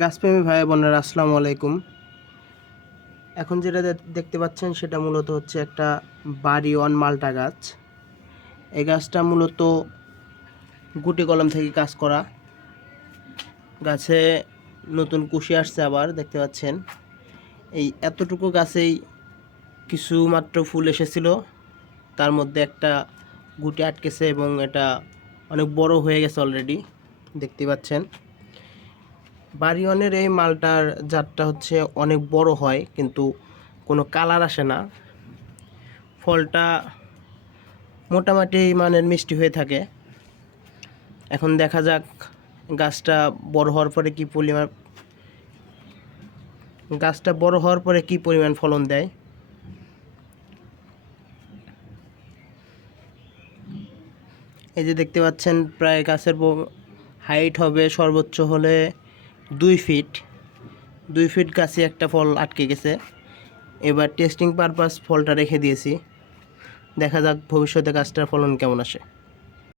গাছপ্রেমী ভাই বোনেরা আসসালামু আলাইকুম। এখন যেটা দেখতে পাচ্ছেন সেটা মূলত হচ্ছে একটা বাড়ি ওয়ান মাল্টা গাছ। এই গাছটা মূলত গুটি কলম থেকে কাজ করা। গাছে নতুন কুশি আসছে আবার দেখতে পাচ্ছেন। এই এতটুকু গাছেই কিছু মাত্র ফুল এসেছিল, তার মধ্যে একটা গুটি আটকেছে এবং এটা অনেক বড় হয়ে গেছে অলরেডি দেখতে পাচ্ছেন। বাড়িওয়ানের এই মালটার জাতটা হচ্ছে অনেক বড় হয় কিন্তু কোনো কালার আসে না। ফলটা মোটামুটি মানের মিষ্টি হয়ে থাকে। এখন দেখা যাক গাছটা বড় হওয়ার পরে কি পরিমাণ ফলন দেয়। এই যে দেখতে পাচ্ছেন প্রায় গাছের হাইট হবে সর্বোচ্চ হলে 2 ফিট। 2 ফিট গাছে একটা ফল আটকে গেছে। এবার টেস্টিং পারপাস ফলটা রেখে দিয়েছি, দেখা যাক ভবিষ্যতে গাছটার ফলন কেমন আসে।